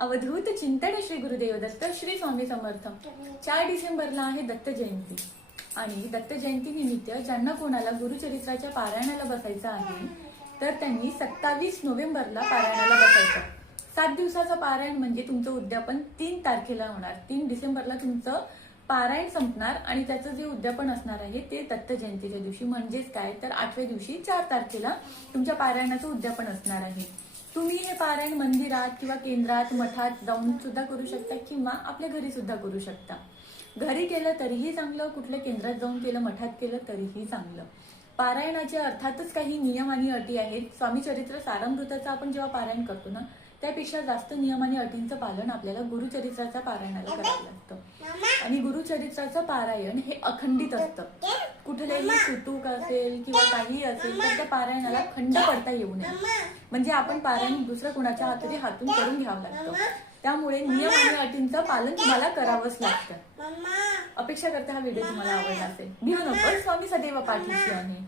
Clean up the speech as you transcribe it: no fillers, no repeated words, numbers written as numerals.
अवधूत चिंतन श्री गुरुदेव दत्त श्री स्वामी समर्थ। 4 डिसेंबरला आहे दत्त जयंती आणि दत्त जयंती निमित्त ज्यांना कोणाला गुरुचरित्राच्या पारायणाला बसायचं आहे तर त्यांनी 27 नोव्हेंबरला पारायणाला बसायचं। 7 दिवसाचं पारायण म्हणजे तुमचं उद्यापन 3 तारखेला होणार। 3 डिसेंबरला तुमचं पारायण संपणार आणि त्याचं जे उद्यापन असणार आहे ते दत्त जयंतीच्या दिवशी, म्हणजेच काय तर 8व्या दिवशी 4 तारखेला तुमच्या पारायणाचं उद्यापन असणार आहे। तुम्ही हे पारायण मंदिरात किंवा केंद्रात मठात जाऊन सुद्धा करू शकता किंवा आपल्या घरी सुद्धा करू शकता। घरी केलं तरीही चांगलं, कुठल्या केंद्रात जाऊन केलं, मठात केलं तरीही चांगलं। पारायणाचे अर्थातच काही नियम आणि अटी आहेत। स्वामी चरित्र सारामृताचं आपण जेव्हा पारायण करतो ना त्यापेक्षा जास्त नियम आणि अटींचं पालन आपल्याला गुरुचरित्राच्या पारायणाला करावं लागतं। आणि गुरुचरित्राचं पारायण हे अखंडित असतं। कुठलेही सुतूक असेल किंवा काही असेल तर त्या पारायणाला खंड पडता येऊ नये, म्हणजे आपण पारायण दुसऱ्या कुणाच्या हातून करून घ्यावं लागतं। त्यामुळे नियम आणि अटींचं पालन तुम्हाला करावंच लागतं। अपेक्षा करते हा व्हिडिओ तुम्हाला आवडला असेल। भिवू नको, स्वामी सदैव पाठीशी आहे।